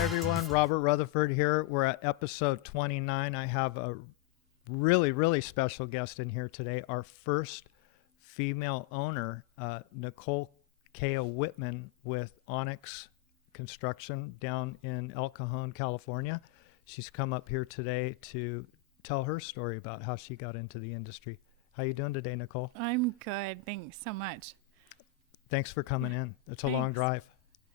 Hi everyone, Robert Rutherford here. We're at episode 29. I have a really, really special guest in here today. Our first female owner, Nicole Whitman with Onyx Construction down in El Cajon, California. She's come up here today to tell her story about how she got into the industry. How you doing today, Nicole? I'm good. Thanks so much. Thanks for coming in. It's a long drive.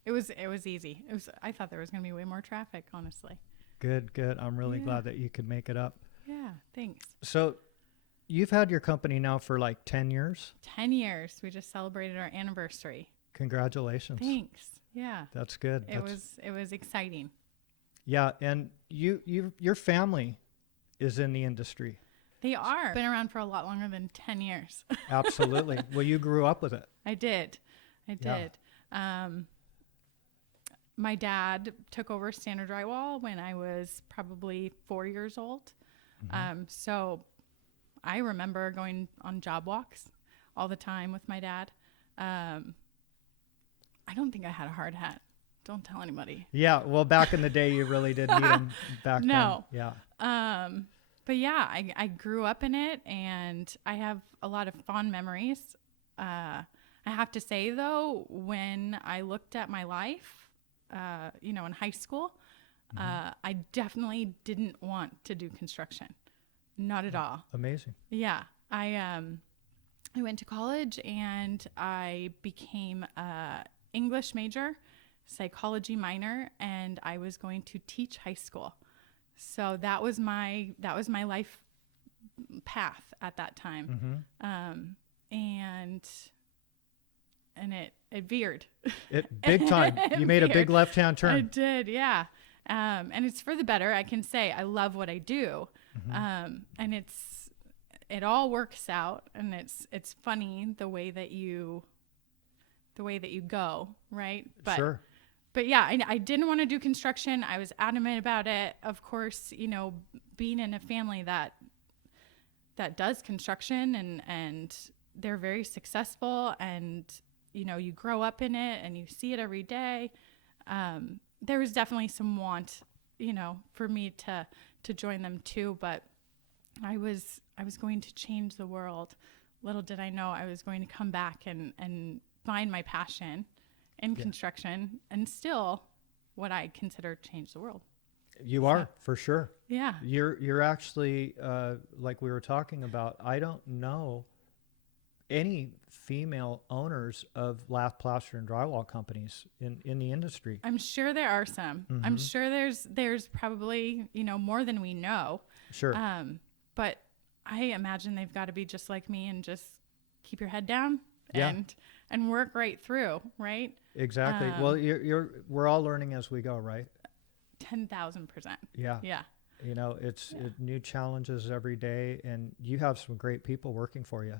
It was easy. I thought there was going to be way more traffic, honestly. Good. I'm really glad that you could make it up. Yeah, thanks. So you've had your company now for like 10 years? 10 years. We just celebrated our anniversary. Congratulations. Thanks. Yeah. That's good. It was exciting. Yeah, and your family is in the industry. They are. Been around for a lot longer than 10 years. Absolutely. Well, you grew up with it. I did. Yeah. My dad took over standard drywall when I was probably 4 years old. Mm-hmm. So I remember going on job walks all the time with my dad. I don't think I had a hard hat. Don't tell anybody. Yeah. Well, back in the day, you really did need them back then. No. Yeah. But yeah, I grew up in it and I have a lot of fond memories. I have to say though, when I looked at my life, in high school, I definitely didn't want to do construction. Not at all. Amazing. Yeah. I went to college and I became a English major, psychology minor, and I was going to teach high school. So that was my life path at that time. Mm-hmm. And it veered. Big time. You made a big left-hand turn. I did, yeah. And it's for the better. I can say I love what I do. Mm-hmm. And it all works out, and it's funny the way that you go, right? But, sure. But yeah, I didn't want to do construction. I was adamant about it. Of course, being in a family that does construction and they're very successful, and you grow up in it and you see it every day. There was definitely some want, for me to join them too, but I was going to change the world. Little did I know I was going to come back and find my passion in construction and still what I consider change the world. You are, for sure. Yeah. You're actually, like we were talking about, I don't know any female owners of lath, plaster, and drywall companies in the industry. I'm sure there are some. Mm-hmm. I'm sure there's probably, more than we know. Sure. But I imagine they've got to be just like me and just keep your head down and work right through, right? Exactly. Well, we're all learning as we go, right? 10,000%. Yeah. Yeah. It's new challenges every day, and you have some great people working for you.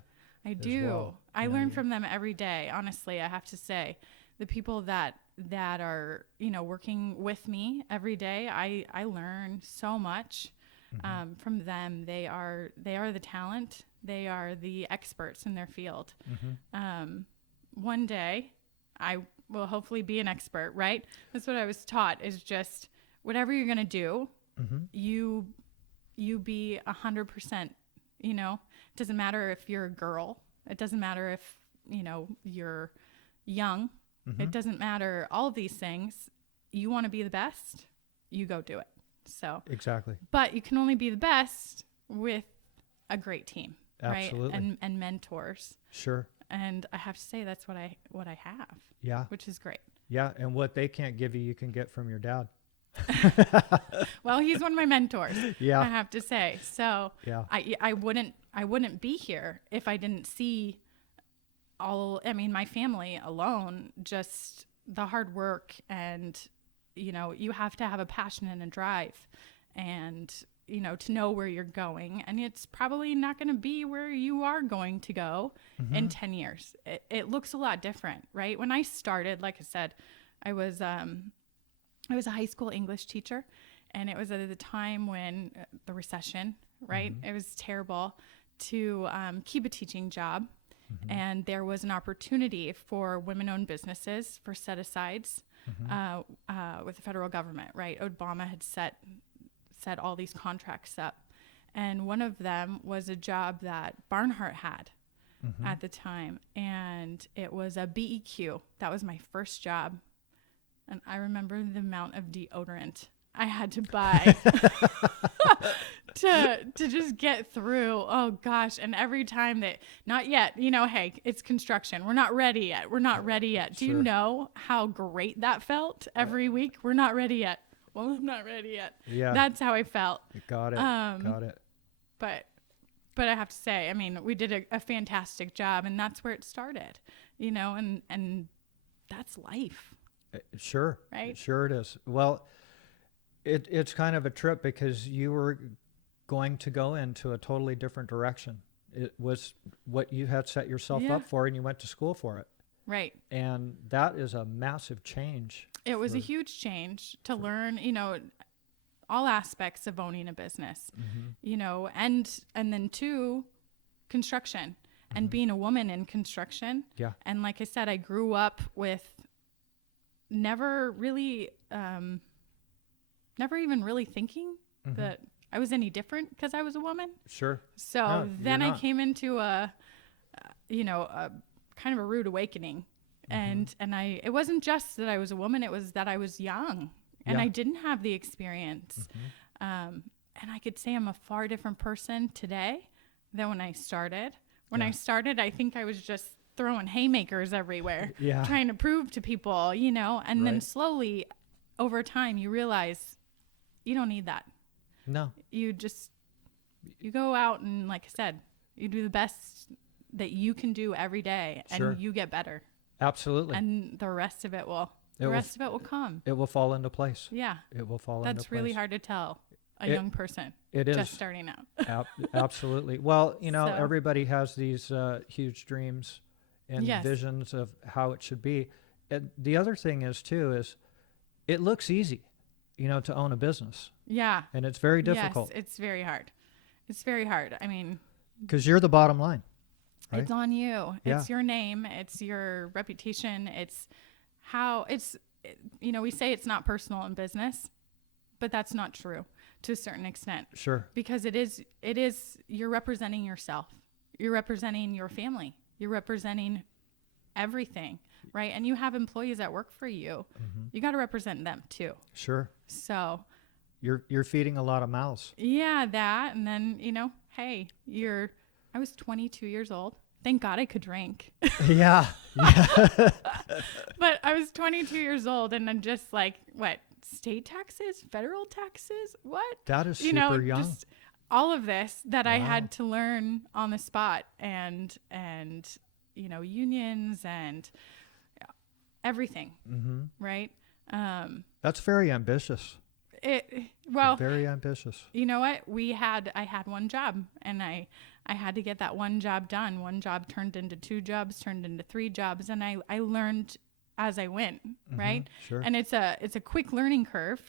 I do. Well. I learn from them every day. Honestly, I have to say, the people that are, working with me every day, I learn so much from them. They are the talent. They are the experts in their field. Mm-hmm. One day I will hopefully be an expert, right? That's what I was taught, is just whatever you're going to do, mm-hmm. you be 100%, it doesn't matter if you're a girl. It doesn't matter if, you're young. Mm-hmm. It doesn't matter. All of these things. You want to be the best, you go do it. So exactly. But you can only be the best with a great team. Absolutely. Right? And mentors. Sure. And I have to say that's what I have. Yeah. Which is great. Yeah. And what they can't give you, you can get from your dad. Well, he's one of my mentors. Yeah. I have to say. So yeah. I wouldn't be here if I didn't see my family alone, just the hard work, and you have to have a passion and a drive, and to know where you're going, and it's probably not going to be where you are going to go mm-hmm. in 10 years. It looks a lot different, right? When I started, like I said, I was a high school English teacher, and it was at the time when the recession, right? Mm-hmm. It was terrible to keep a teaching job. Mm-hmm. And there was an opportunity for women-owned businesses for set-asides with the federal government, right? Obama had set all these contracts up. And one of them was a job that Barnhart had at the time. And it was a BEQ. That was my first job. And I remember the amount of deodorant I had to buy to just get through. Oh gosh. And every time that, not yet, hey, it's construction. We're not ready yet. We're not ready yet. Do you know how great that felt every week? We're not ready yet. Well, I'm not ready yet. Yeah. That's how I felt. Got it. Got it. But I have to say, I mean, we did a fantastic job, and that's where it started, and that's life. Sure. Right. Sure it is. Well, it's kind of a trip because you were going to go into a totally different direction. It was what you had set yourself up for, and you went to school for it. Right. And that is a massive change. It was a huge change to learn, all aspects of owning a business, and then two, construction and being a woman in construction. Yeah. And like I said, I grew up with never really, never even really thinking that I was any different because I was a woman. Sure. So No, then I came into a kind of a rude awakening. And it wasn't just that I was a woman, it was that I was young and I didn't have the experience. And I could say I'm a far different person today than when I started. When I started, I think I was just throwing haymakers everywhere, trying to prove to people, and then slowly over time you realize you don't need that. No. You go out and, like I said, you do the best that you can do every day and you get better. Absolutely. And the rest of it will come. It will fall into place. Yeah. It will fall into place. That's really hard to tell a young person. It is. Just starting out. Absolutely. Well, everybody has these huge dreams and visions of how it should be. And the other thing is it looks easy, to own a business. Yeah. And it's very difficult. Yes, it's very hard. It's very hard. I mean, because you're the bottom line. Right? It's on you. Yeah. It's your name. It's your reputation. It's how we say it's not personal in business, but that's not true to a certain extent. Sure. Because it is, you're representing yourself. You're representing your family. You're representing everything, right? And you have employees that work for you. You got to represent them too. Sure. So you're feeding a lot of mouths. Yeah, that. And then, hey, I was 22 years old. Thank God I could drink. Yeah. But I was 22 years old and I'm just like, what? State taxes? Federal taxes? What? That is super young. Just all of this that I had to learn on the spot and unions and everything. Right? That's very ambitious. Very ambitious. You know what? I had one job and I had to get that one job done. One job turned into 2 jobs, turned into 3 jobs. And I learned as I went, right? Sure. And it's a quick learning curve.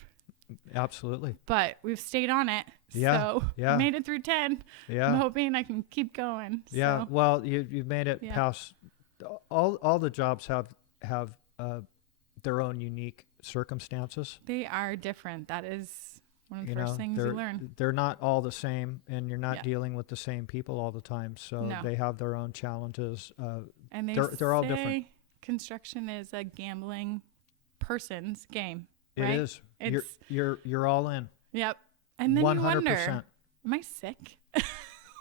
Absolutely. But we've stayed on it. Yeah. So yeah. made it through 10. Yeah. I'm hoping I can keep going. Yeah. So. Well, you've made it past all the jobs have their own unique circumstances. They are different. That is one of the first things you learn. They're not all the same, and you're not dealing with the same people all the time. So they have their own challenges. And they're all different. Construction is a gambling person's game. It right? is. You're all in. Yep. And then 100%. You wonder, am I sick?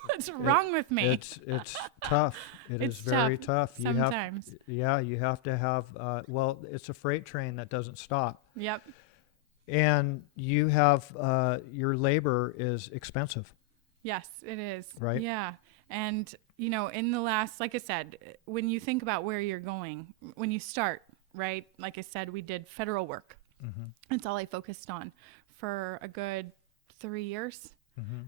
What's wrong with me? It's tough. It's very tough. Sometimes. You have to have. It's a freight train that doesn't stop. Yep. And you have your labor is expensive. Yes, it is. Right. Yeah. And in the last, like I said, when you think about where you're going, when you start, right? Like I said, we did federal work. That's all I focused on for a good 3 years.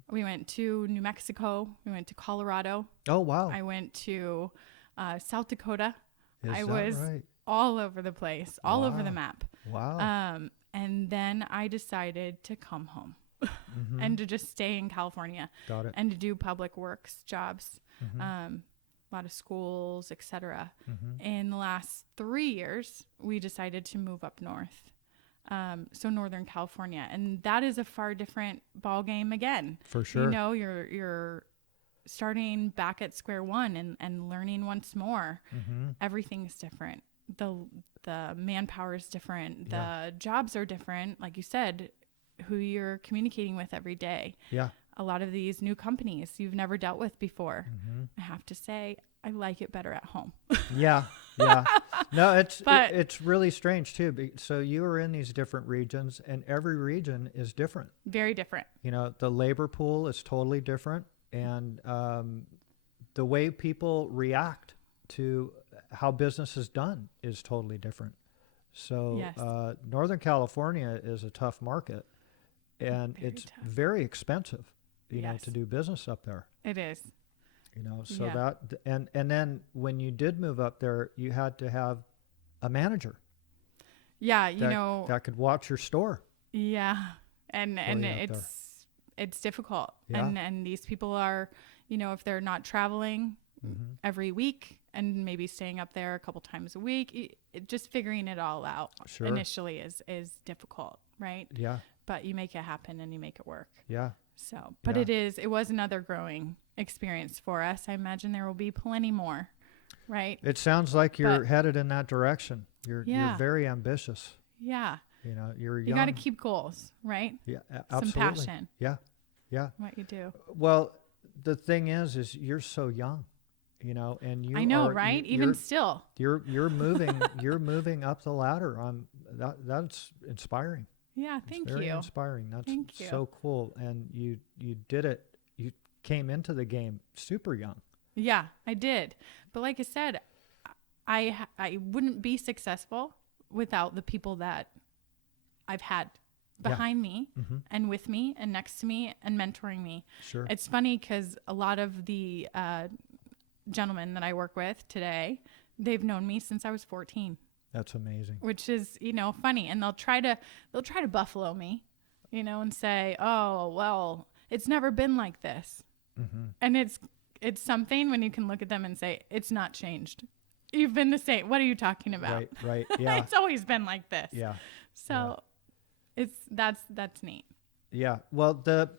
We went to New Mexico. We went to Colorado. Oh, wow. I went to South Dakota. I was right? all over the place, all over the map. Wow. And then I decided to come home and to just stay in California. Got it. And to do public works jobs. a lot of schools, etc. Mm-hmm. In the last 3 years, we decided to move up north. So Northern California, and that is a far different ball game again. For sure. You know, you're starting back at square one and learning once more. Mm-hmm. Everything's different. The manpower is different. Yeah. The jobs are different. Like you said, who you're communicating with every day. Yeah. A lot of these new companies you've never dealt with before. Mm-hmm. I have to say, I like it better at home. Yeah. Yeah. No, But- it's really strange too. So you are in these different regions, and every region is different. Very different. You know, the labor pool is totally different, and the way people react to how business is done is totally different. So Yes. Northern California is a tough market, and Very it's tough. very expensive, you know, Yes. to do business up there. It is. You know, so Yeah. that and then when you did move up there, you had to have a manager Yeah, you that, know, that could watch your store. yeah. And you up there. it's difficult. Yeah. And these people are, you know, if they're not traveling Mm-hmm. every week and maybe staying up there a couple times a week, just figuring it all out Sure. initially is difficult, right? Yeah, But you make it happen and you make it work. yeah, So, but Yeah. it was another growing experience for us. I imagine there will be plenty more, right? it sounds like you're But- headed in that direction. You're Yeah. very ambitious. Yeah. You know, you're You young. got to keep goals, right? Yeah, Some absolutely. passion, Yeah, yeah. what you do. Well, the thing is you're so young, you know, and you I know, are, right? you, Even still. you're moving you're moving up the ladder. That's inspiring. Yeah, It's thank very you. inspiring. That's Thank you. so cool. And you did it. You came into the game super young. Yeah, I did. But like I said, I wouldn't be successful without the people that I've had Yeah. behind me Mm-hmm. and with me and next to me and mentoring me. Sure. It's funny because a lot of the gentlemen that I work with today, they've known me since I was 14, That's amazing. which is, you know, funny. And they'll try to buffalo me, you know, and say, "Oh, well, it's never been like this." Mm-hmm. And it's something when you can look at them and say, "It's not changed. You've been the same. What are you talking about?" Right. Yeah. It's always been like this. Yeah. So that's neat. Yeah. Well, the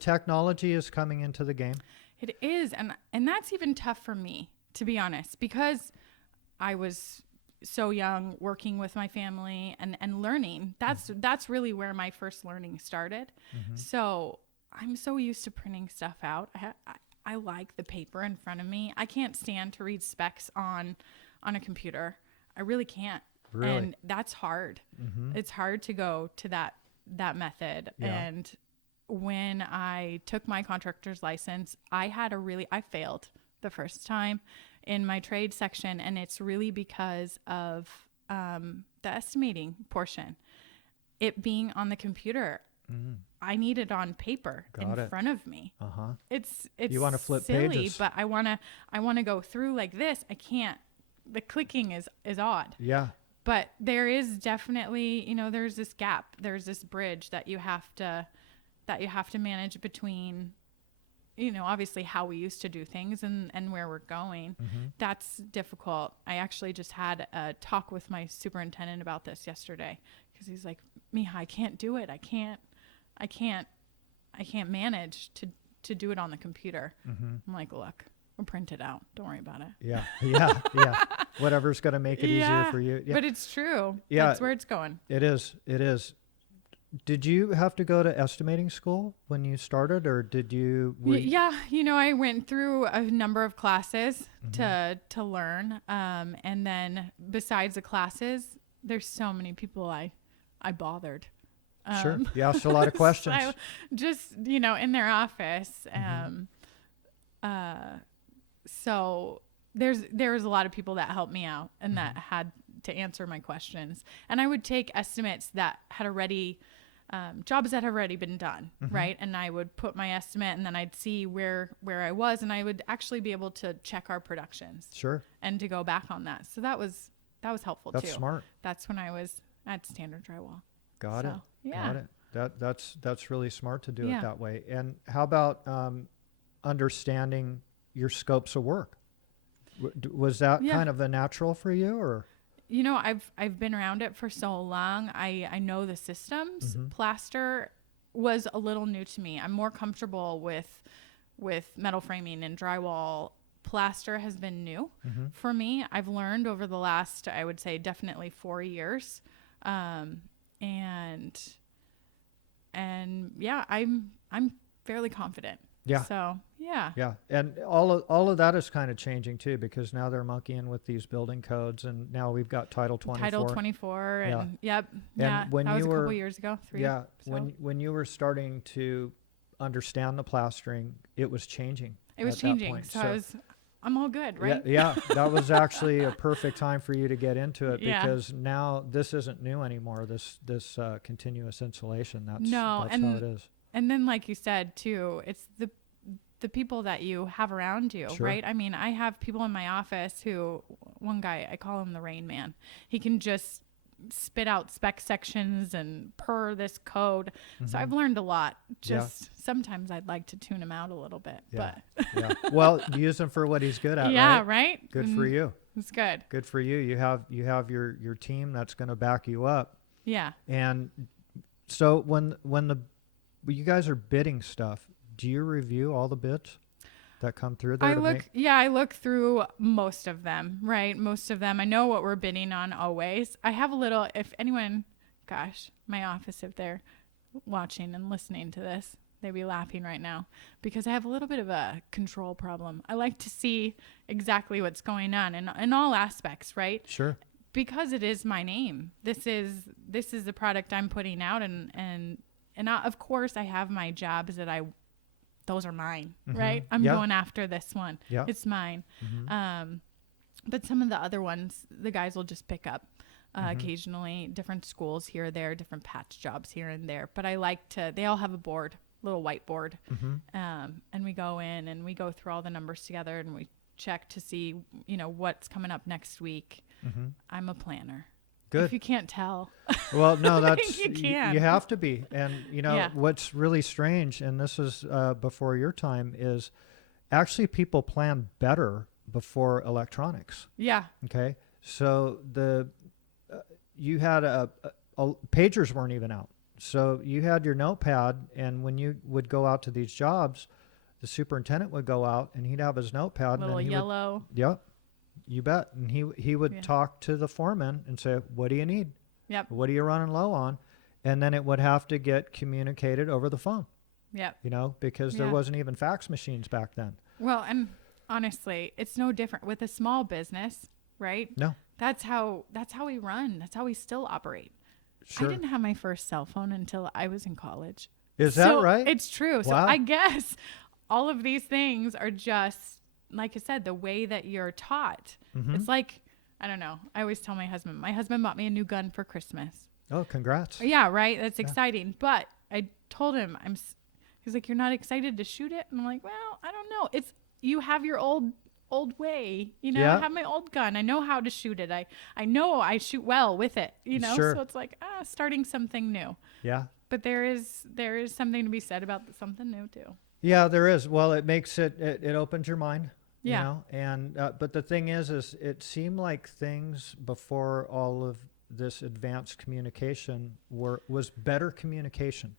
technology is coming into the game. It is, and that's even tough for me, to be honest, because I was so young working with my family and learning. That's really where my first learning started. Mm-hmm. So I'm so used to printing stuff out. I like the paper in front of me. I can't stand to read specs on a computer. I really can't. Really? And that's hard. Mm-hmm. It's hard to go to that method. Yeah. And when I took my contractor's license, I failed the first time in my trade section, and it's really because of the estimating portion. It being on the computer, Mm-hmm. I need it on paper Got in it. front of me. Uh-huh. It's You wanna flip silly, pages. but I wanna go through like this. I can't. The clicking is odd. Yeah. But there is definitely, you know, there's this gap, there's this bridge that you have to manage between, you know, obviously how we used to do things and where we're going. Mm-hmm. That's difficult. I actually just had a talk with my superintendent about this yesterday because he's like, Miha, I can't do it. I can't manage to do it on the computer. Mm-hmm. I'm like, look, we'll print it out. Don't worry about it. Yeah. Yeah. Yeah. Whatever's going to make it easier Yeah, for you. Yeah. But it's true. Yeah. That's where it's going. It is. It is. Did you have to go to estimating school when you started, or did you? Yeah, you know, I went through a number of classes to learn, and then besides the classes, there's so many people I bothered. Sure. You asked a lot of questions. So just, you know, in their office. So there was a lot of people that helped me out and that had to answer my questions. And I would take estimates that had already, jobs that had already been done, right? And I would put my estimate, and then I'd see where I was, and I would actually be able to check our productions Sure. and to go back on that. So that was helpful too. That's smart. That's when I was at Standard Drywall. Got it. So, yeah. Got it. That's really smart to do Yeah. it that way. And how about understanding your scopes of work? Was that Yeah. kind of a natural for you, or? You know, I've been around it for so long. I know the systems. Mm-hmm. Plaster was a little new to me. I'm more comfortable with metal framing and drywall. Plaster has been new Mm-hmm. for me. I've learned over the last, I would say, definitely 4 years. And yeah, I'm fairly confident. Yeah. So yeah. Yeah, and all of that is kind of changing too, because now they're monkeying with these building codes, and now we've got Title 24. Title 24 Yeah. and yep. And Yeah. when That was you a couple were- years ago. 3. Yeah, So when you were starting to understand the plastering, it was changing. it was at that changing. point. So I'm all good, right? Yeah, that was actually a perfect time for you to get into it, Yeah. because now this isn't new anymore. This continuous insulation. That's No, how and it is. And then, like you said too, it's the people that you have around you, Sure. right? I mean, I have people in my office who, one guy, I call him the Rain Man. He can just spit out spec sections and per this code. So I've learned a lot. Just sometimes I'd like to tune him out a little bit, Yeah. but Yeah. Well, use him for what he's good at. yeah, Right. right? Good for you. It's good. Good for you. You have your team that's going to back you up. Yeah. And so when you guys are bidding stuff, do you review all the bids that come through there? I look through most of them, right? Most of them. I know what we're bidding on always. I have a little, if anyone, gosh, my office, if they're watching and listening to this, they'd be laughing right now, because I have a little bit of a control problem. I like to see exactly what's going on in all aspects, right? Sure. Because it is my name. This is the product I'm putting out, and of course I have my jobs that those are mine, right? I'm going after this one. Yeah. It's mine. But some of the other ones, the guys will just pick up occasionally, different schools here or there, different patch jobs here and there. But I like they all have a board, little whiteboard. And we go in and we go through all the numbers together, and we check to see, what's coming up next week. I'm a planner. Good. If you can't tell. Well, no, that's You can. you have to be. And Yeah. what's really strange, and this is before your time, is actually people plan better before electronics. Yeah. Okay, so you had pagers weren't even out, so you had your notepad, and when you would go out to these jobs, the superintendent would go out and he'd have his notepad, Little and yellow. Yep, you bet. And he would talk to the foreman and say, "What do you need? Yep. What are you running low on?" And then it would have to get communicated over the phone. Yep. Because there wasn't even fax machines back then. Well, and honestly, it's no different with a small business, right? No. That's how we run. That's how we still operate. Sure. I didn't have my first cell phone until I was in college. Is that right? It's true. So Wow. I guess all of these things are just, like I said, the way that you're taught. It's like, I don't know. I always tell my husband bought me a new gun for Christmas. Oh, congrats. Yeah, right. That's exciting. But I told him, he's like, "You're not excited to shoot it?" And I'm like, "Well, I don't know. You have your old way, Yeah. I have my old gun. I know how to shoot it. I know I shoot well with it, Sure. So it's like, starting something new. Yeah. But there is something to be said about something new too. Yeah, there is. Well, it makes it opens your mind. Yeah. And but the thing is it seemed like things before all of this advanced communication was better communication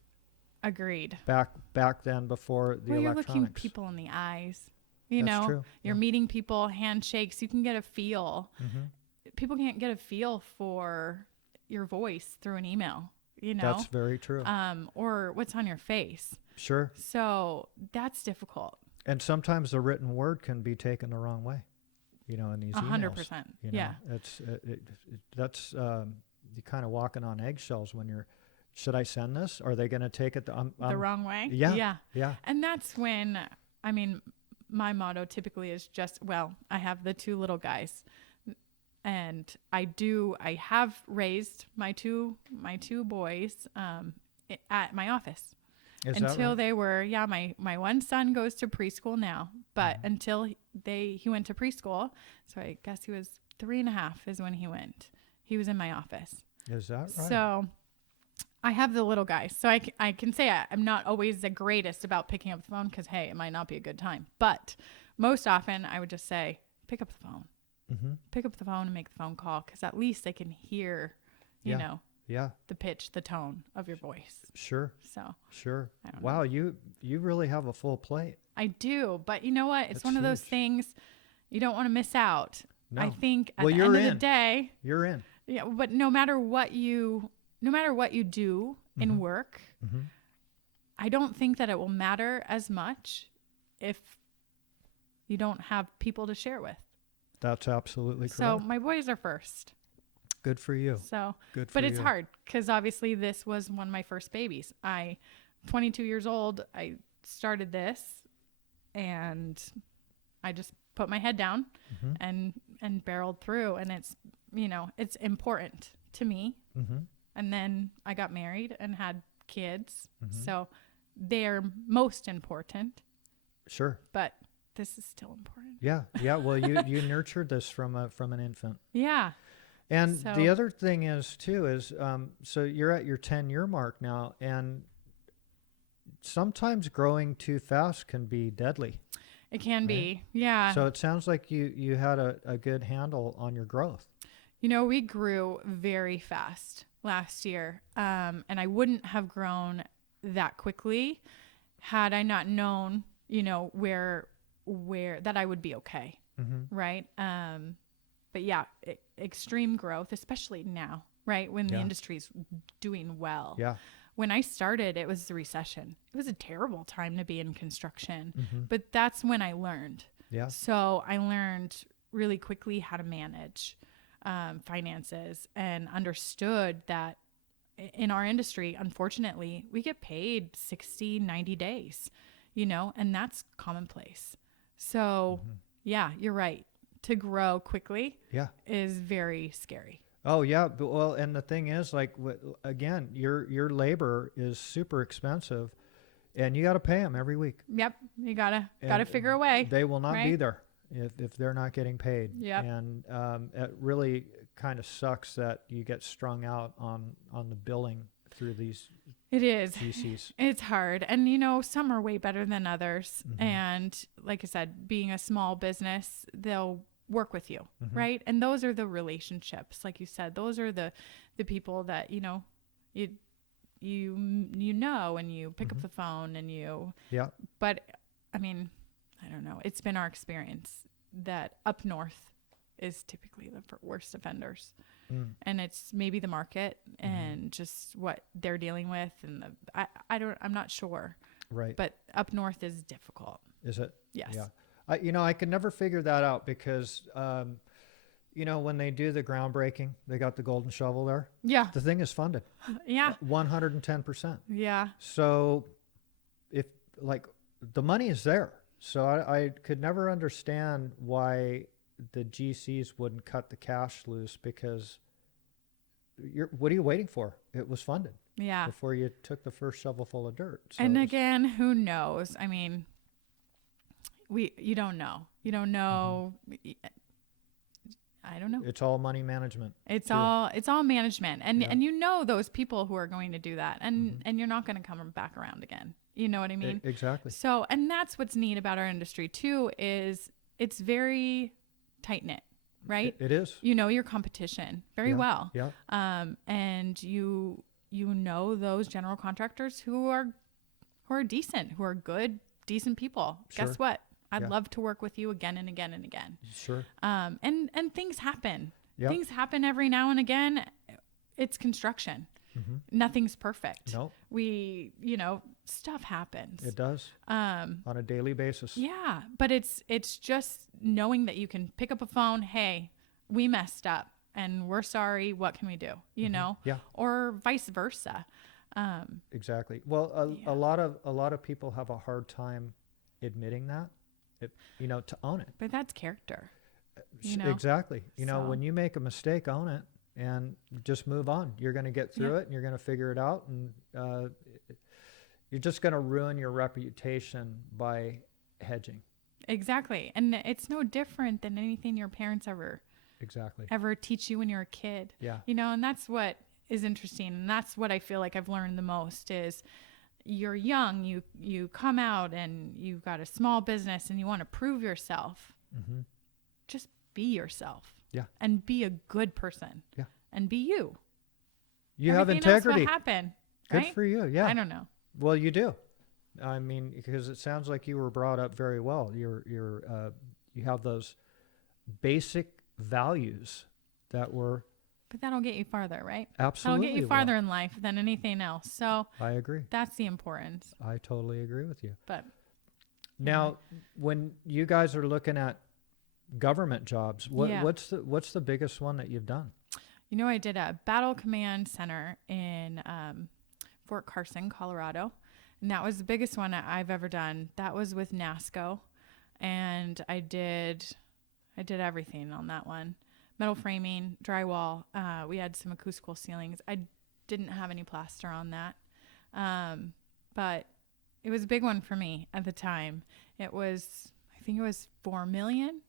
Agreed. back then, before the Well, you're electronics. looking people in the eyes. That's true. You're meeting people, handshakes. You can get a feel. People can't get a feel for your voice through an email. That's very true. Or what's on your face. Sure. So that's difficult. And sometimes the written word can be taken the wrong way, in these emails. 100%. You know, Yeah. That's you're kind of walking on eggshells when you're. Should I send this? Are they going to take it The wrong way? Yeah. And that's when, my motto typically is just, I have the 2 little guys, and I have raised my two boys at my office. Is that Until right? they were, my one son goes to preschool now, but until he went to preschool, so I guess he was 3.5 is when he went. He was in my office. Is that right? So I have the little guys. So I can say I'm not always the greatest about picking up the phone because, hey, it might not be a good time. But most often I would just say, pick up the phone. Mm-hmm. Pick up the phone and make the phone call, because at least they can hear, you know, the pitch, the tone of your voice. Sure. So sure. I don't Wow. know. You really have a full plate. I do, but you know what? It's That's one of those huge. things you don't want to miss out. No. I think at Well, the you're end of the in. day, You're in. yeah, but no matter what you do in Mhm. work, Mm-hmm. I don't think that it will matter as much if you don't have people to share with. That's absolutely correct. So my boys are first. Good for you. So, Good for but you. it's hard because obviously this was one of my first babies. 22 years old, I started this, and I just put my head down Mm-hmm. and barreled through. And it's, you know, it's important to me. Mm-hmm. And then I got married and had kids. Mhm. So they're most important, Sure. but this is still important. Yeah. Yeah. Well, you nurtured this from an infant. Yeah. And So- the other thing is too is so you're at your 10-year mark now, and sometimes growing too fast can be deadly. It can Right. be. Yeah. So it sounds like you had a good handle on your growth. You know, we grew very fast last year. And I wouldn't have grown that quickly had I not known, you know, where that I would be okay. Mm-hmm. Right. But yeah, extreme growth, especially now, right? When the Yeah. industry's doing well. Yeah. When I started, it was the recession. It was a terrible time to be in construction, Mm-hmm. but that's when I learned. Yeah. So I learned really quickly how to manage finances, and understood that in our industry, unfortunately, we get paid 60, 90 days, you know, and that's commonplace. So yeah, you're right. To grow quickly Yeah. is very scary. Oh yeah. But, well, and the thing is, like, again, your labor is super expensive, and you got to pay them every week. Yep. You gotta And figure a way. They will not be right? there if they're not getting paid. Yep. And it really kind of sucks that you get strung out on the billing through these It is. GCs. It's hard. And, you know, some are way better than others. Mhm. And like I said, being a small business, they'll work with you, Mhm. right? And those are the relationships. Like you said, those are the people that, you know, you know, and you pick up the phone and Yeah. but I mean, I don't know. It's been our experience that up north is typically the worst offenders. Mm. And it's maybe the market and just what they're dealing with, and I'm not sure, Right. but up north is difficult. Is it? Yes. Yeah. I could never figure that out because, you know, when they do the groundbreaking, they got the golden shovel there. Yeah. The thing is funded Yeah. 110%. Yeah. So if like the money is there, so I could never understand why the GCs wouldn't cut the cash loose, because what are you waiting for? It was funded Yeah. before you took the first shovel full of dirt. So And it was- again, who knows? I mean, you don't know. You don't know. I don't know. it's all money management. It's too. all management, and Yeah. and you know those people who are going to do that, and you're not going to come back around again. You know what I mean? Exactly. So, and that's what's neat about our industry too, is it's very tight knit, right? It is. You know your competition very Yeah. well. Yeah. And you know those general contractors who are decent, who are good, decent people. Sure. Guess what? I'd Yeah. love to work with you again and again and again. Sure. And things happen. Yep. Things happen every now and again. It's construction. Mhm. Nothing's perfect. No, Stuff happens. it does on a daily basis. Yeah, but it's just knowing that you can pick up a phone. Hey, we messed up and we're sorry. What can we do? You know, Yeah. or vice versa. Exactly. Well, Yeah. a lot of people have a hard time admitting that, to own it. But that's character. You know? Exactly. So- When you make a mistake, own it and just move on. You're going to get through Yeah. it and you're going to figure it out. And you're just going to ruin your reputation by hedging. Exactly, and it's no different than anything your parents ever Exactly. teach you when you're a kid. Yeah. And that's what is interesting, and that's what I feel like I've learned the most is you're young, you come out and you've got a small business and you want to prove yourself. Mm-hmm. just be yourself. Yeah. And be a good person. Yeah. And be you. You have Everything integrity. else will happen, Good right? for you. Yeah. I don't know. Well, you do. I mean, because it sounds like you were brought up very well. You have those basic values that were But that'll get you farther, right? absolutely That'll get you farther in life than anything else. So I agree. that's the importance. I totally agree with you. But Now, when you guys are looking at government jobs, what's the biggest one that you've done? you know, I did a battle command center in Fort Carson, Colorado. And that was the biggest one I've ever done. That was with NASCO. And I did everything on that one. Metal framing, drywall. We had some acoustical ceilings. I didn't have any plaster on that. But it was a big one for me at the time. I think it was 4 million.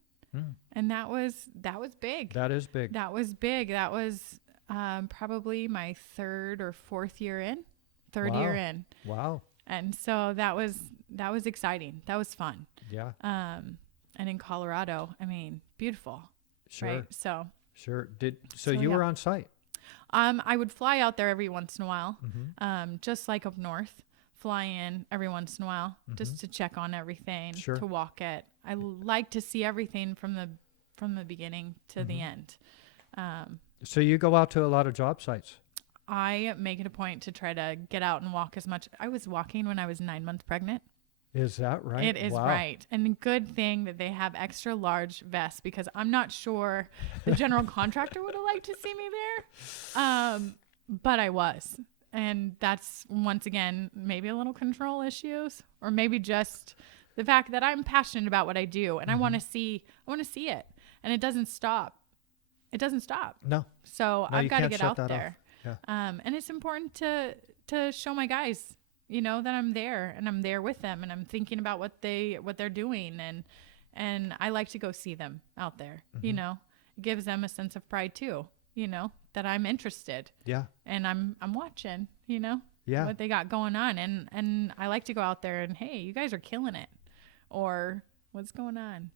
And that was big. That is big. That was big. That was probably my third or fourth year in. Third year in. Wow. And so that was exciting. That was fun. Yeah. And in Colorado, I mean, beautiful. Sure. Right. So Sure. So you were on site? I would fly out there every once in a while. Just like up north, fly in every once in a while just to check on everything, to walk it. I like to see everything from the beginning to the end. So you go out to a lot of job sites? I make it a point to try to get out and walk as much. I was walking when I was 9 months pregnant. Is that right? It is right. And good thing that they have extra large vests, because I'm not sure the general contractor would have liked to see me there. But I was. And that's, once again, maybe a little control issues, or maybe just the fact that I'm passionate about what I do and I want to see it. And it doesn't stop. It doesn't stop. No. So I've got to get out there. Yeah. And it's important to show my guys, that I'm there and I'm there with them and I'm thinking about what they're doing. And I like to go see them out there, it gives them a sense of pride too, that I'm interested. Yeah. And I'm watching, yeah, what they got going on. And I like to go out there and, hey, you guys are killing it. Or what's going on?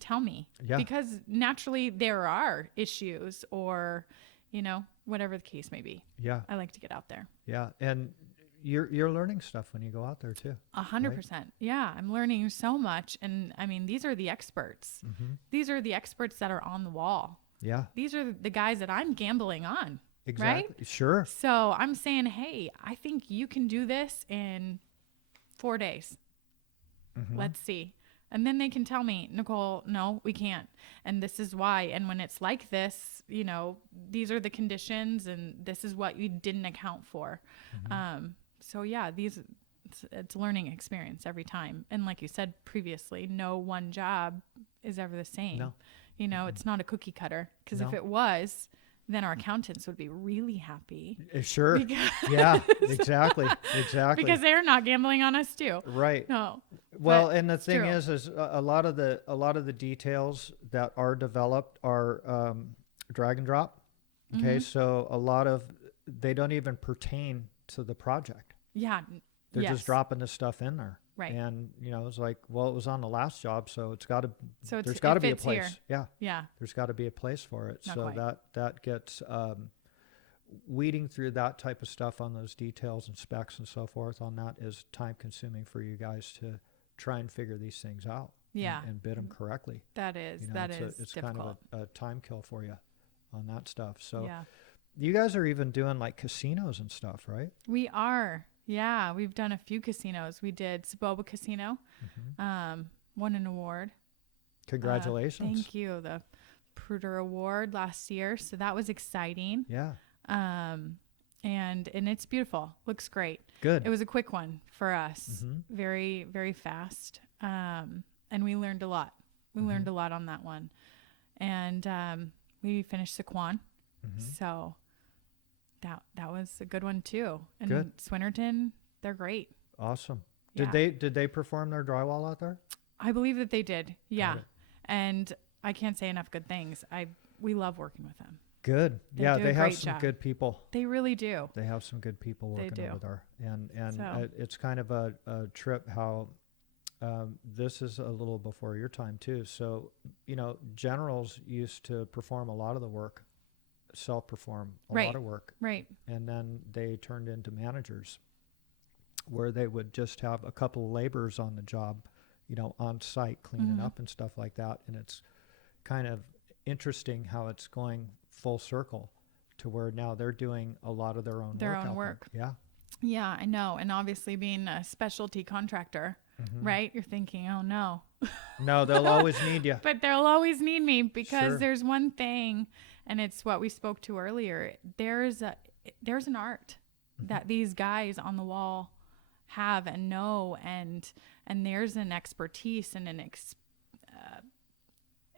Tell me. Yeah. Because naturally there are issues or, whatever the case may be. Yeah. I like to get out there. Yeah. And you're learning stuff when you go out there too. 100%. Yeah. I'm learning so much. And I mean, these are the experts. These are the experts that are on the wall. Yeah. These are the guys that I'm gambling on. Exactly. Right? Sure. So I'm saying, hey, I think you can do this in 4 days. Let's see. And then they can tell me, Nicole, no, we can't. And this is why. And when it's like this, these are the conditions and this is what you didn't account for. So yeah, it's a learning experience every time. And like you said previously, no one job is ever the same. No. It's not a cookie cutter. Because No. if it was, then our accountants would be really happy. Sure. Yeah, exactly. Because they're not gambling on us too. Right. No. Well, But and the it's thing true. is a lot of the details that are developed are drag and drop. Okay, so a lot of they don't even pertain to the project. Yeah. They're yes. just dropping this stuff in there. Right. And it's like, well, it was on the last job, so it's got to. So There's got to it be a fits place. here. Yeah. Yeah. There's got to be a place for it. Not So quite. that gets weeding through that type of stuff on those details and specs and so forth on that is time consuming for you guys to try and figure these things out. Yeah. And bid them correctly. That is. It's difficult. kind of a time kill for you on that stuff. So yeah. you guys are even doing like casinos and stuff, right? We are. Yeah. We've done a few casinos. We did Saboba Casino. Won an award. Congratulations. Thank you. The Pruder Award last year. So that was exciting. Yeah. And it's beautiful. Looks great. Good. It was a quick one for us. Very, very fast. And we learned a lot. We learned a lot on that one. And we finished Sequan. So that was a good one too. And Good. Swinnerton, they're great. Awesome. Yeah. Did they perform their drywall out there? I believe that they did. Yeah. Got it. And I can't say enough good things. We love working with them. Good. They Yeah, do a they have great some job. good people. They really do. They have some good people They working do. over there. And So- it's kind of a trip how This is a little before your time too. So, generals used to perform a lot of the work, self-perform a Right. lot of work. Right. And then they turned into managers where they would just have a couple of laborers on the job, on site cleaning up and stuff like that. And it's kind of interesting how it's going full circle to where now they're doing a lot of their own work. Yeah. Yeah, I know. And obviously being a specialty contractor, right? You're thinking, oh no. No, they'll always need you. But they'll always need me because Sure. there's one thing, and it's what we spoke to earlier. There's an art that these guys on the wall have and know, and there's an expertise and an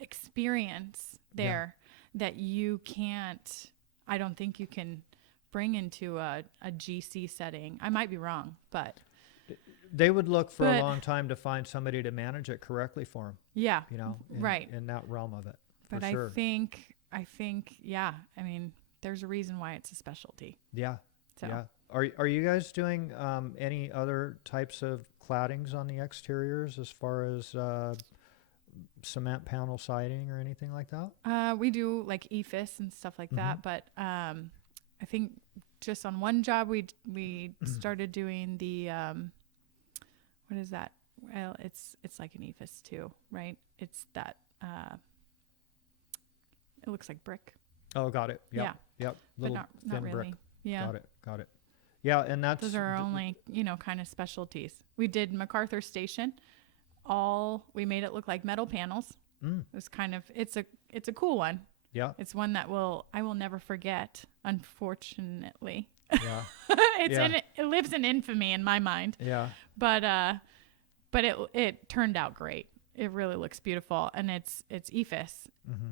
experience there that you can't. I don't think you can bring into a GC setting. I might be wrong, but They would look for a long time to find somebody to manage it correctly for them. yeah, In that realm of it. but for sure. I think, yeah. I mean, there's a reason why it's a specialty. Yeah. So. Yeah. Are you guys doing any other types of claddings on the exteriors as far as cement panel siding or anything like that? We do like eifs and stuff like that, but I think just on one job we started doing the what is that? Well, it's like an eifs too, right? It's that it looks like brick. Oh, got it. Yep. Yeah. Yep. But Little not thin really. brick. Yeah. Got it. Yeah, and that's Those are our only, kind of specialties. We did MacArthur Station. We made it look like metal panels. It was kind of, it's a cool one. Yeah. It's one that I will never forget, unfortunately. Yeah. It lives in infamy in my mind. Yeah. But it turned out great. It really looks beautiful, and it's eifs.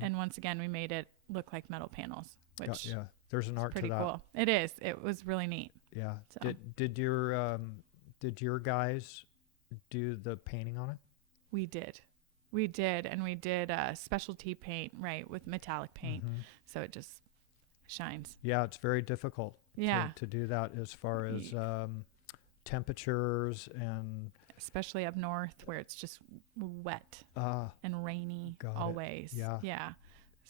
And once again, we made it look like metal panels, which Yeah. There's an art to pretty that. cool. It is. It was really neat. Yeah. So. Did your guys do the painting on it? We did, and we did specialty paint, right, with metallic paint, so it just shines. Yeah, it's very difficult. Yeah. To do that as far as temperatures and especially up north where it's just wet and rainy always. Yeah.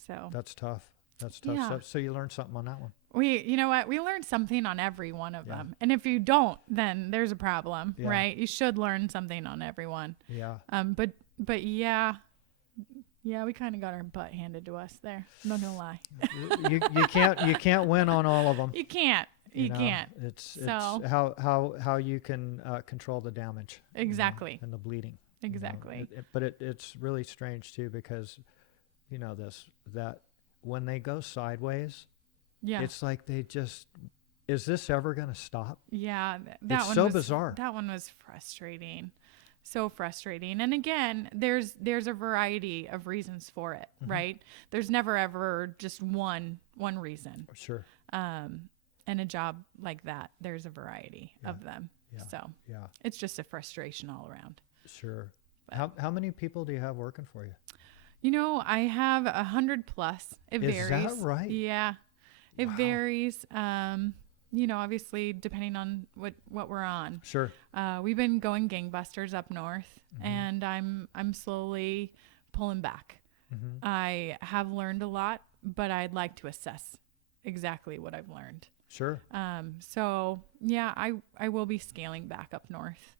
So that's tough. Yeah. So you learned something on that one. you know what? We learned something on every one of them. And if you don't, then there's a problem, right? You should learn something on every one. Yeah. But yeah, we kind of got our butt handed to us there. I'm not gonna lie. you can't win on all of them. You can't. You can't. It's So- how you can control the damage. Exactly. And the bleeding. Exactly. But it's really strange too because that when they go sideways, Yeah. it's like is this ever going to stop? Yeah. It's so bizarre. That one was frustrating. So frustrating. And again, there's a variety of reasons for it, right? There's never ever just one reason. Sure. And a job like that, there's a variety of them. Yeah. So Yeah. it's just a frustration all around. Sure. How many people do you have working for you? I have 100 plus. It varies. Is that right? Yeah. It Wow. varies. Obviously depending on what we're on. Sure. We've been going gangbusters up north, and I'm slowly pulling back. I have learned a lot, but I'd like to assess exactly what I've learned. Sure. So yeah, I will be scaling back up north.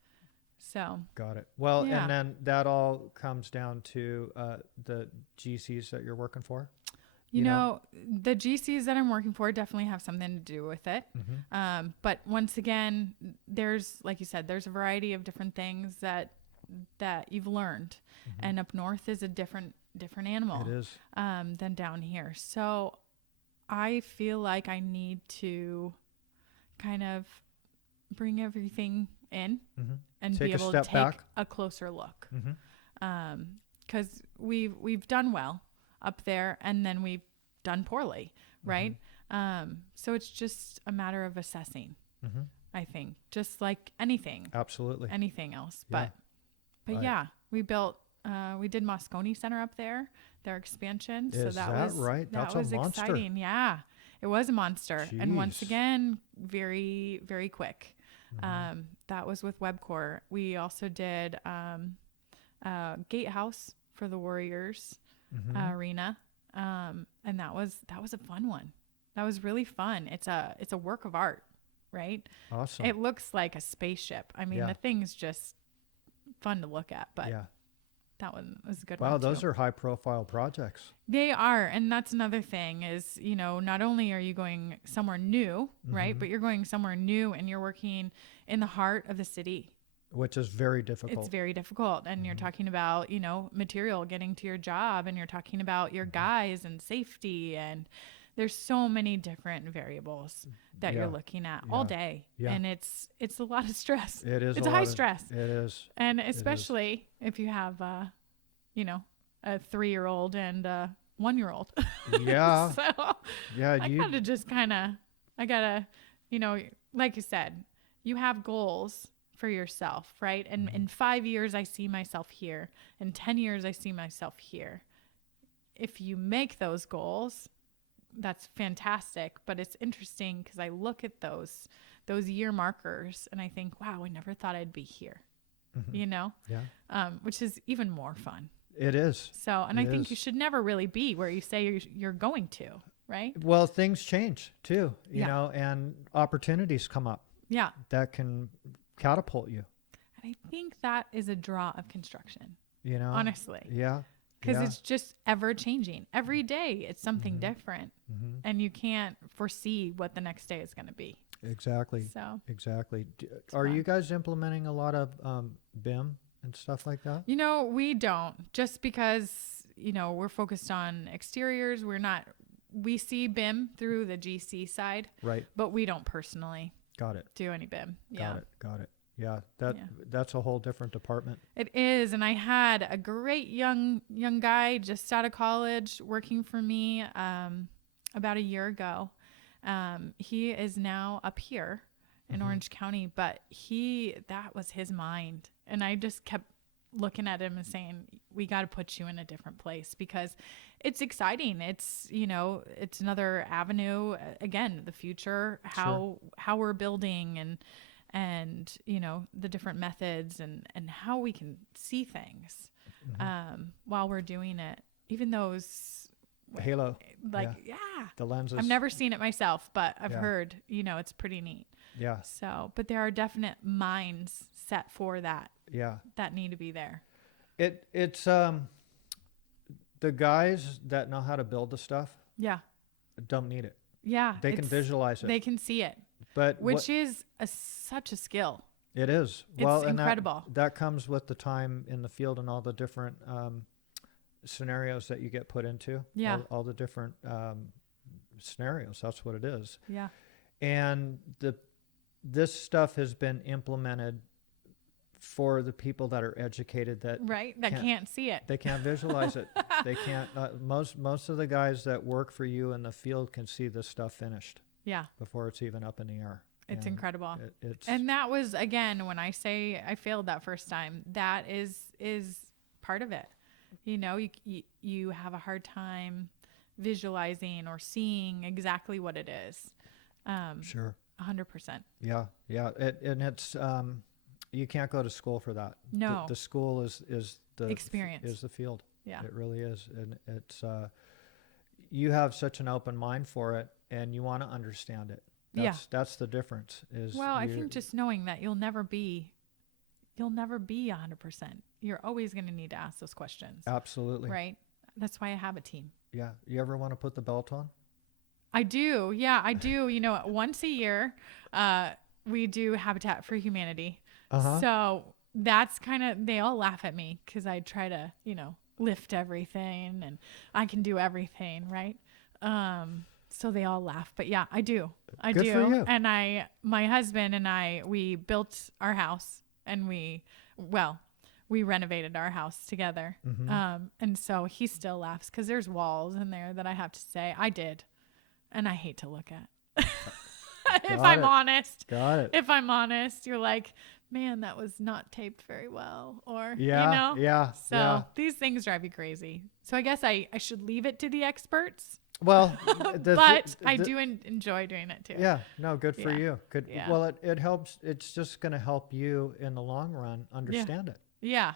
So Got it. Well, Yeah. and then that all comes down to the GCs that you're working for. The GCs that I'm working for definitely have something to do with it. But once again, there's, like you said, there's a variety of different things that you've learned, and up north is a different animal. It is. Than down here. So I feel like I need to kind of bring everything in and Take be a able to step take back. a closer look. Because we've done well up there, and then we've done poorly, right? So it's just a matter of assessing, I think, just like anything Absolutely. else. Yeah. But Right. yeah, we did Moscone Center up there, their expansion. So Is that that was right? That That's a was monster. exciting. Yeah, it was a monster, and once Jeez. again, very, very quick. That was with Webcore. We also did Gatehouse for the Warriors arena. And that was a fun one. That was really fun. It's a work of art, right? Awesome. It looks like a spaceship. I mean, the thing's just fun to look at, but that one was a good one. Wow, those are high profile projects. They are. And that's another thing is, not only are you going somewhere new, right? But you're going somewhere new and you're working in the heart of the city. Which is very difficult. It's very difficult. And you're talking about, material getting to your job, and you're talking about your guys and safety. And there's so many different variables that you're looking at all day. Yeah. And it's a lot of stress. It is. It's a high stress. It is. And especially if you have, a 3-year-old and a 1-year-old. Yeah. So I gotta just like you said, you have goals for yourself, right? And in 5 years, I see myself here. In 10 years, I see myself here. If you make those goals, that's fantastic. But it's interesting because I look at those year markers and I think, wow, I never thought I'd be here, which is even more fun. It is. So, and I think you should never really be where you say you're going to, right? Well, things change too, you know, and opportunities come up. Yeah. That can catapult you. And I think that is a draw of construction, honestly. Yeah. Because it's just ever changing. Every day it's something different, and you can't foresee what the next day is going to be. Exactly. So exactly. Are you guys implementing a lot of BIM and stuff like that? We don't, just because, we're focused on exteriors. We see BIM through the GC side, right? But we don't personally do any BIM. Got it. Yeah, that's a whole different department. It is, and I had a great young guy just out of college working for me about a year ago. He is now up here in Orange County, but that was his mind, and I just kept looking at him and saying, we got to put you in a different place because it's exciting. It's, it's another avenue, again, the future, how we're building and, the different methods and how we can see things, while we're doing it, even those halo, the lenses. I've never seen it myself, but I've heard, it's pretty neat. Yeah. So, but there are definite minds set for that. Yeah. That need to be there. It's the guys that know how to build the stuff. Yeah. Don't need it. Yeah. They can visualize it. They can see it. But which is such a skill. It is. It's incredible. That comes with the time in the field and all the different scenarios that you get put into. Yeah. All the different scenarios. That's what it is. Yeah. And this stuff has been implemented for the people that are educated that can't see it. They can't visualize it. They can't. Most of the guys that work for you in the field can see this stuff finished. Yeah. Before it's even up in the air. It's incredible. And that was, again, when I say I failed that first time, that is part of it. You have a hard time visualizing or seeing exactly what it is. Sure. 100%. Yeah. Yeah. And it's, you can't go to school for that. No. The school is the experience, is the field. Yeah. It really is. And it's, you have such an open mind for it and you want to understand it. That's the difference I think just knowing that you'll never be 100%. You're always going to need to ask those questions. Absolutely. Right. That's why I have a team. Yeah. You ever want to put the belt on? I do. Yeah, I do. Once a year, we do Habitat for Humanity. So that's they all laugh at me because I try to, lift everything and I can do everything. Right. So they all laugh, but yeah, I do. Good for you. And my husband and I, we built our house and we renovated our house together. And so he still laughs because there's walls in there that I have to say I did. And I hate to look at. If I'm honest. Got it. If I'm honest, you're like, man, that was not taped very well. Or, Yeah. So these things drive you crazy. So I guess I should leave it to the experts. Well, but I do enjoy doing it too. Yeah, no, good for you. Good. Yeah. Well, it helps. It's just going to help you in the long run understand it. Yeah.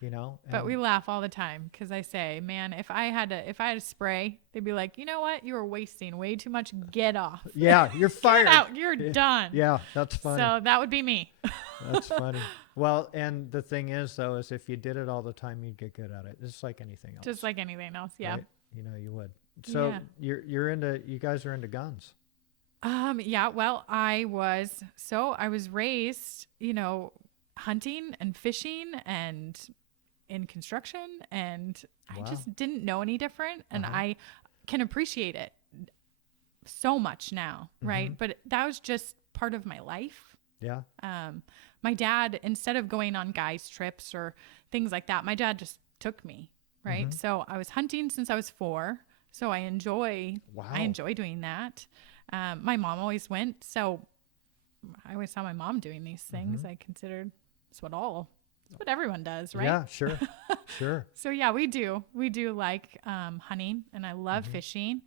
You know. But we laugh all the time because I say, man, if I had to spray, they'd be like, you know what? You are wasting way too much. Get off. Yeah, you're fired. Get out. You're done. Yeah, that's funny. So that would be me. That's funny. Well, and the thing is, though, is if you did it all the time, you'd get good at it. It's like anything else. Just like anything else. Yeah. Right? You know, you would. So you guys are into guns. Yeah. Well, I was raised, hunting and fishing and in construction, and I just didn't know any different, and I can appreciate it so much now, right? But that was just part of my life. Yeah. My dad, instead of going on guys trips or things like that, my dad just took me, right? So I was hunting since I was 4, so I enjoy doing that. My mom always went, so I always saw my mom doing these things. I considered it's what everyone does, right? Yeah, sure. Sure. So yeah, we do like hunting, and I love fishing.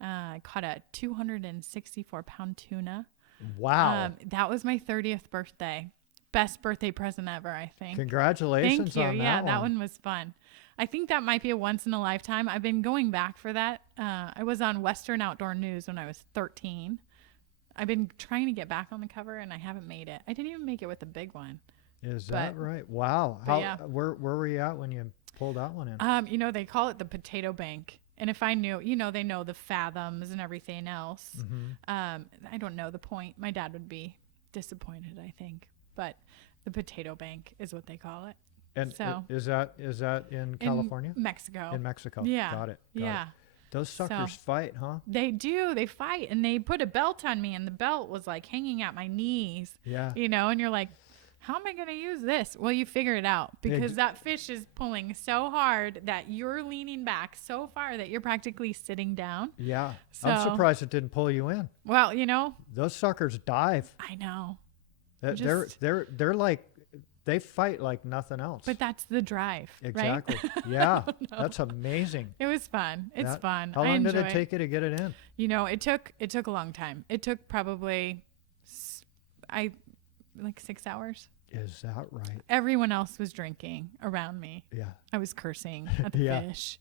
I caught a 264-pound tuna. Wow. That was my 30th birthday. Best birthday present ever, I think. Congratulations. Thank you. on that Yeah, one. that one was fun. I think that might be a once in a lifetime. I've been going back for that. I was on Western Outdoor News when I was 13. I've been trying to get back on the cover, and I haven't made it. I didn't even make it with the big one. Is that right? Wow. Where were you at when you pulled that one in? They call it the potato bank. And if I knew, they know the fathoms and everything else. I don't know the point. My dad would be disappointed, I think. But the potato bank is what they call it. And so, is that in California? In Mexico. In Mexico. Yeah. Got it. Yeah. Those suckers fight, huh? They do. They fight. And they put a belt on me, and the belt was like hanging at my knees. Yeah. And you're like, how am I going to use this? Well, you figure it out, because that fish is pulling so hard that you're leaning back so far that you're practically sitting down. Yeah. So, I'm surprised it didn't pull you in. Well, those suckers dive. I know. They're like, they fight like nothing else. But that's the drive. Exactly. Right? Yeah. That's amazing. It was fun. It's fun. How long did it take you to get it in? It took a long time. It took probably like 6 hours. Is that right? Everyone else was drinking around me. Yeah. I was cursing at the fish,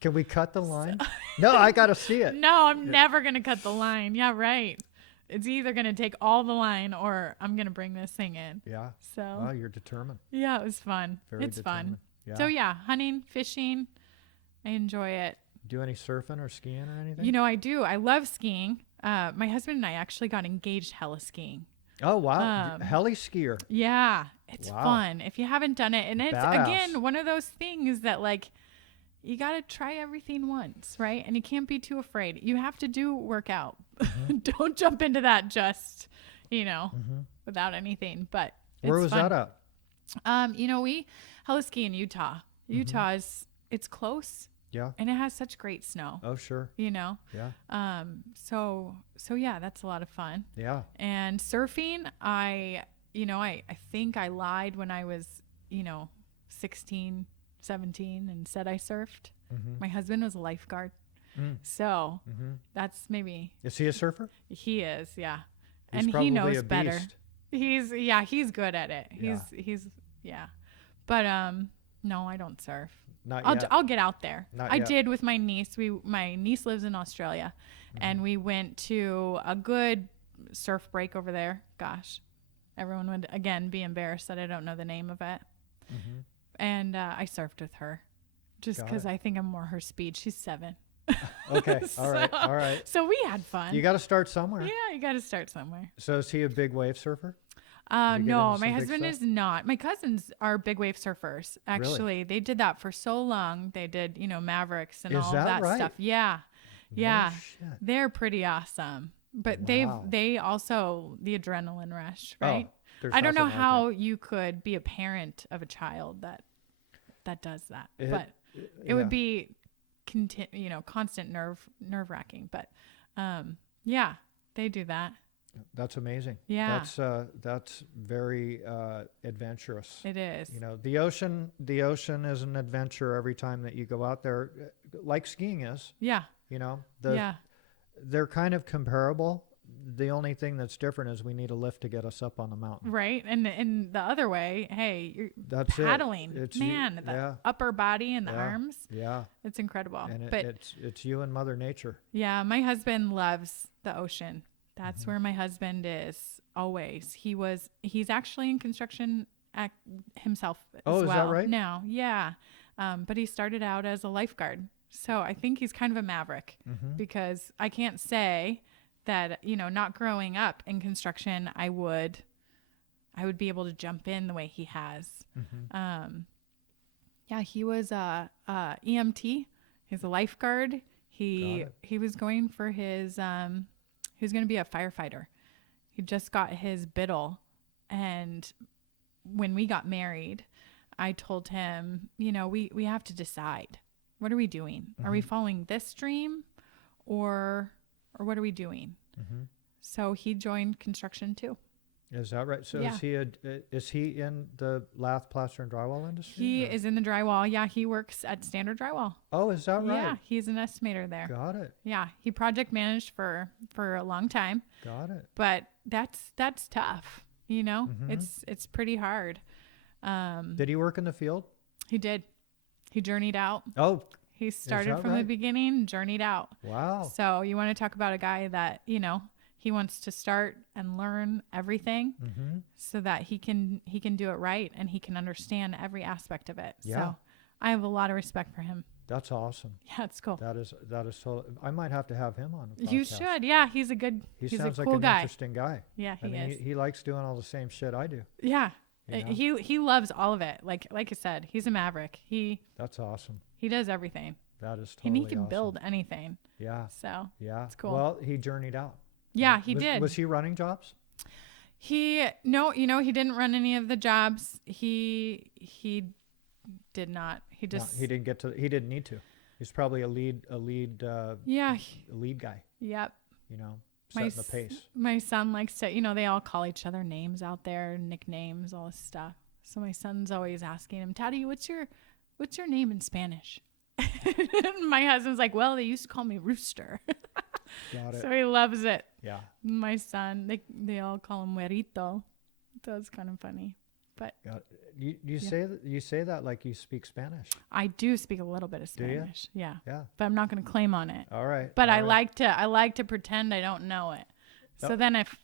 Can we cut the line? No, I got to see it. No, I'm never going to cut the line. Yeah, right. It's either going to take all the line, or I'm going to bring this thing in. Yeah. So. Well, you're determined. Yeah, it was fun. It's determined. fun. Yeah. So yeah, hunting, fishing, I enjoy it. Do any surfing or skiing or anything? I do. I love skiing. My husband and I actually got engaged heli skiing. Oh, wow. Heli skier. Yeah, it's fun if you haven't done it. And it's, again, one of those things that, like, you got to try everything once, right? And you can't be too afraid. You have to workout. Don't jump into that just, without anything. But where was fun. that at? We heli ski in Utah. Utah it's close. Yeah. And it has such great snow. Oh, sure. Yeah. So yeah, that's a lot of fun. Yeah. And surfing, I think I lied when I was, 16, 17 and said I surfed. My husband was a lifeguard. So that's maybe. Is he a surfer? He is, yeah. He's and he knows better. Beast. He's good at it. He's But no, I don't surf. I'll get out there. I did with my niece. My niece lives in Australia, and we went to a good surf break over there. Gosh, everyone would again be embarrassed that I don't know the name of it. And I surfed with her, just because I think I'm more her speed. She's 7. Okay, all right. So we had fun. You got to start somewhere. Yeah, you got to start somewhere. So is he a big wave surfer? No, my husband is not. My cousins are big wave surfers. Actually, really? They did that for so long. They did, Mavericks and all that that right? stuff. Yeah. Yeah. No shit. They're pretty awesome. But they also, the adrenaline rush, right? I don't know how you could be a parent of a child that does that. But it would be constant nerve wracking. But yeah, they do that. That's amazing. Yeah. That's very adventurous. It is. You know, the ocean is an adventure every time that you go out there, like skiing is. Yeah. You know, Yeah. they're kind of comparable. The only thing that's different is we need a lift to get us up on the mountain. Right. And the other way, hey, you're That's paddling. It's Man, the upper body and the arms. Yeah. It's incredible. And but it's you and Mother Nature. yeah, my husband loves the ocean. That's where my husband is always. He's actually in construction himself as well. Oh, is that right? Now, yeah. But he started out as a lifeguard. So I think he's kind of a maverick because I can't say that, not growing up in construction, I would be able to jump in the way he has. Yeah, he was a EMT. He's a lifeguard. He was going for his he was going to be a firefighter. He just got his biddle, and when we got married, I told him, we have to decide. What are we doing? Are we following this dream or what are we doing? So he joined construction too. Is that right? So Yeah. is he in the lath, plaster, and drywall industry? He is in the drywall. Yeah, he works at Standard Drywall. Oh, is that right? Yeah, he's an estimator there. Got it. Yeah, he project managed for a long time. Got it. But that's tough. It's pretty hard. Did he work in the field? He did. He journeyed out. Oh, He started that from the right? beginning, journeyed out. wow. So you want to talk about a guy that, he wants to start and learn everything so that he can do it right and he can understand every aspect of it. Yeah. So I have a lot of respect for him. That's awesome. Yeah, it's cool. That is totally. I might have to have him on the podcast. You should. Yeah, he's a Sounds cool like an guy. interesting guy. Yeah, he is. He likes doing all the same shit I do. Yeah. You know? He loves all of it. Like I said, he's a maverick. That's awesome. He does everything. That is And totally he can awesome. build anything. Yeah. So Yeah. it's cool. Well, he journeyed out. Yeah, he did. Was he running jobs? He didn't run any of the jobs. He did not. He just He didn't need to. He's probably a lead guy, Yep. setting the pace. My son likes to, they all call each other names out there, nicknames, all this stuff. So my son's always asking him, "Daddy, what's your name in Spanish?" My husband's like, "Well, they used to call me Rooster." Got it. So he loves it. Yeah. My son, they all call him Güerito. So it's kind of funny. But Got it. You say that like you speak Spanish. I do speak a little bit of Do ya? Spanish. Yeah. Yeah. But I'm not going to claim on it. All right. But all I right. like to pretend I don't know it. So Yep. then if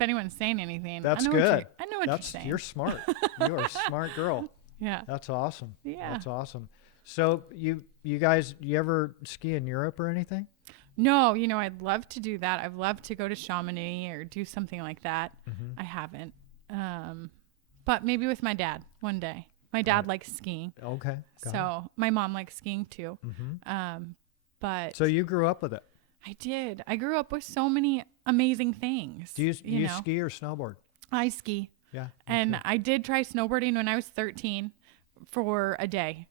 anyone's saying anything, That's I know good. I know what you're saying. You're smart. You're a smart girl. Yeah. That's awesome. Yeah. That's awesome. So you guys, you ever ski in Europe or anything? No, I'd love to do that. I'd love to go to Chamonix or do something like that. I haven't. But maybe with my dad one day. My dad likes skiing. Okay. Got it. So my mom likes skiing too. But So you grew up with it. I did. I grew up with so many amazing things. Do you ski or snowboard? I ski. Yeah. And I did try snowboarding when I was 13 for a day.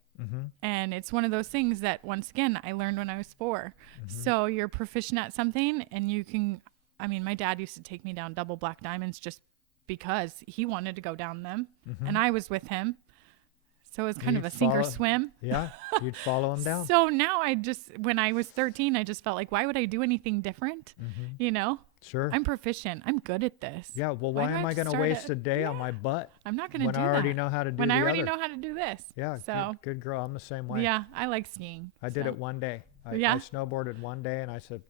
And it's one of those things that, once again, I learned when I was 4. So you're proficient at something and you can, my dad used to take me down double black diamonds just because he wanted to go down them. And I was with him. So it was kind of a sink or swim. Yeah. You'd follow him down. So now when I was 13, I just felt like, why would I do anything different? Sure. I'm proficient. I'm good at this. Yeah. Well, Why why do I am I have to going to start waste a day on my butt I'm not going to when do I that. already know how to do when the I already other? know how to do this. Yeah. So Good girl. I'm the same way. yeah, I like skiing. I did it one day. I Yeah. snowboarded one day and I said,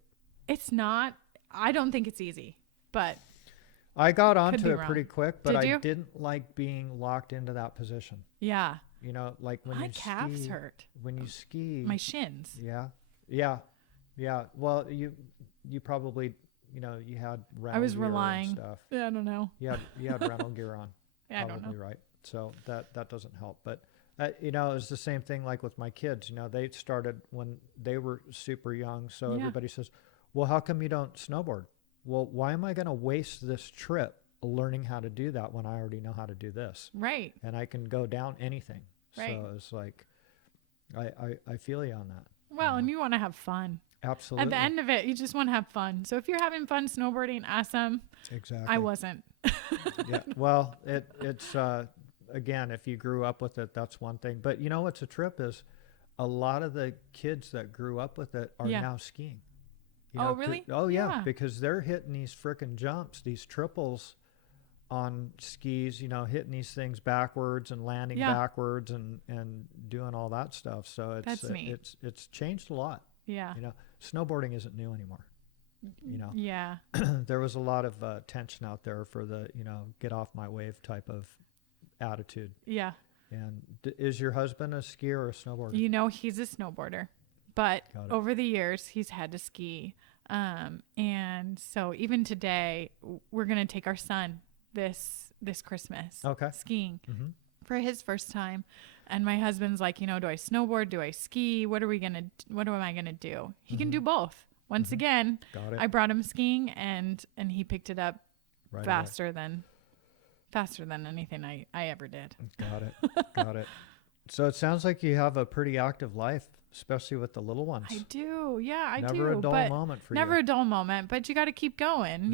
I don't think it's easy, but I got be onto it wrong. pretty quick, but Did I you? didn't like being locked into that position. yeah, Like when my you calves ski, hurt. when you ski, My shins. yeah. Well, you probably, you had rental I was gear relying. and stuff. Yeah, I don't know. You had rental gear on. Yeah, I don't Probably know. right. So that doesn't help. But it's the same thing like with my kids. They started when they were super young. So Yeah. everybody says, "Well, how come you don't snowboard?" Well, why am I going to waste this trip learning how to do that when I already know how to do this? Right. And I can go down anything. Right. So it's like, I feel you on that. Well, and you want to have fun. Absolutely. At the end of it, you just want to have fun. So if you're having fun snowboarding, awesome. Exactly. I wasn't. Yeah. Well, it's again, if you grew up with it, that's one thing. But you know what's a trip is a lot of the kids that grew up with it are Yeah. now skiing. Oh, really? Oh, yeah, Yeah. because they're hitting these frickin' jumps, these triples on skis, hitting these things backwards and landing Yeah. backwards and doing all that stuff. So That's neat. it's changed a lot. Yeah. Snowboarding isn't new anymore. Yeah. There was a lot of tension out there for the, get off my wave type of attitude. Yeah. And is your husband a skier or a snowboarder? He's a snowboarder, but over the years he's had to ski. And so even today we're going to take our son this Christmas skiing for his first time. And my husband's like, do I snowboard? Do I ski? What am I going to do? He can do both. Once again, I brought him skiing and he picked it up faster than anything I ever did. Got it. So it sounds like you have a pretty active life, especially with the little ones. I do. Yeah, I do. Never a dull moment for you. Never a dull moment, but you got to keep going,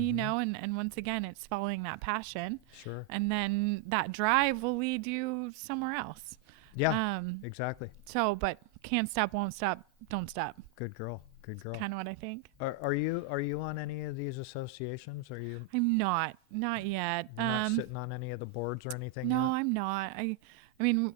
and once again, it's following that passion. Sure. And then that drive will lead you somewhere else. Yeah, exactly. So, but can't stop, won't stop, don't stop. Good girl. Kind of what I think. Are you on any of these associations? Are you? I'm not yet. Not sitting on any of the boards or anything? No, yet? I'm not. I mean,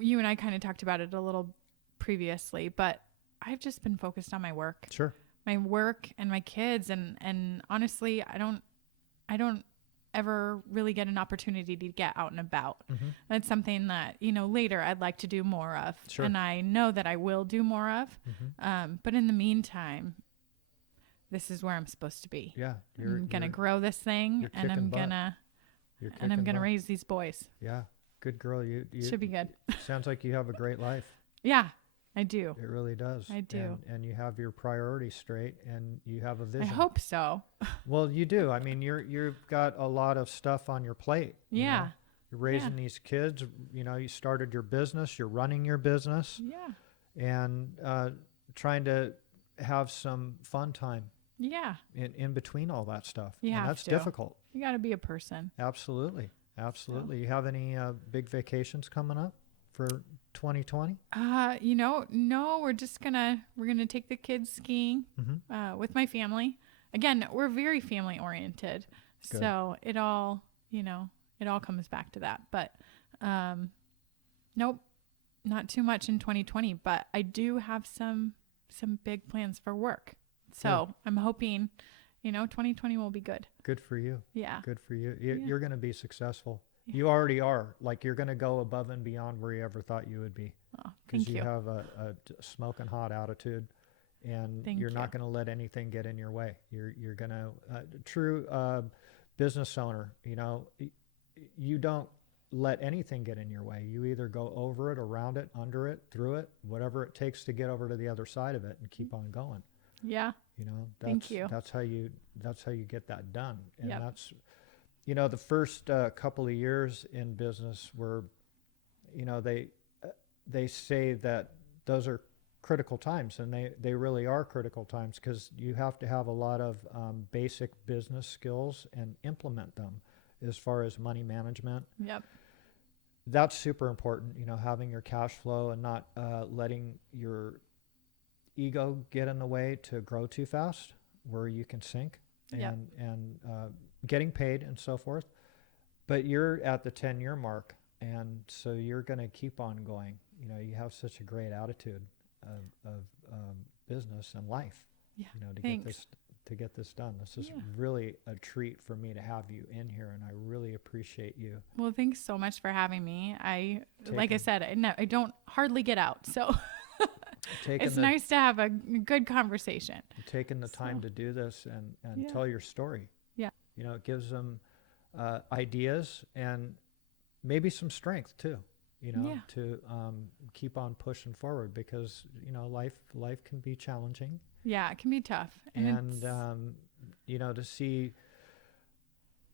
you and I kind of talked about it a little previously, but I've just been focused on my work. Sure. My work and my kids, and honestly, I don't ever really get an opportunity to get out and about. That's something that later I'd like to do more of. Sure. And I know that I will do more of. But in the meantime, this is where I'm supposed to be. Yeah, I'm gonna grow this thing, and I'm gonna raise these boys. Yeah, good girl. You should be good. Sounds like you have a great life. Yeah, I do. It really does. I do. And you have your priorities straight, and you have a vision. I hope so. Well, you do. I mean, you've got a lot of stuff on your plate. Yeah. You're raising these kids. You started your business. You're running your business. Yeah. And trying to have some fun time. Yeah. In between all that stuff. Yeah. That's difficult. You got to be a person. Absolutely. So. You have any big vacations coming up for 2020? No, we're gonna take the kids skiing with my family. Again, we're very family oriented. Good. So it all comes back to that. But nope, not too much in 2020, but I do have some big plans for work. So Good. I'm hoping 2020 will be good. Good for you. Yeah. Good for you. You're going to be successful. Yeah. You already are. Like, you're going to go above and beyond where you ever thought you would be. Oh, thank you. Because you have a smoking hot attitude, and you're not going to let anything get in your way. You're going to true business owner. You don't let anything get in your way. You either go over it, around it, under it, through it, whatever it takes to get over to the other side of it and keep on going. Yeah. Thank you. That's how you get that done. And that's, the first couple of years in business were, they say that those are critical times, and they really are critical times, because you have to have a lot of basic business skills and implement them as far as money management. Yep. That's super important, having your cash flow and not letting your ego get in the way to grow too fast where you can sink, and getting paid and so forth. But you're at the 10-year mark, and so you're going to keep on going. You have such a great attitude of business and life, to get this done. This is really a treat for me to have you in here, and I really appreciate you. Well, thanks so much for having me. I said, I don't hardly get out, so it's nice to have a good conversation. Taking the time to do this and tell your story. Yeah. It gives them ideas and maybe some strength too, to keep on pushing forward, because, life can be challenging. Yeah, it can be tough. And to see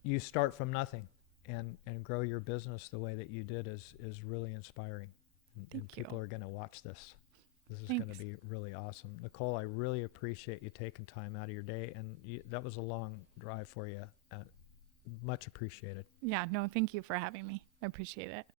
you start from nothing and grow your business the way that you did is really inspiring. And people are going to watch this. This is going to Thanks. be really awesome. Nicole, I really appreciate you taking time out of your day. And that was a long drive for you. Much appreciated. Yeah, no, thank you for having me. I appreciate it.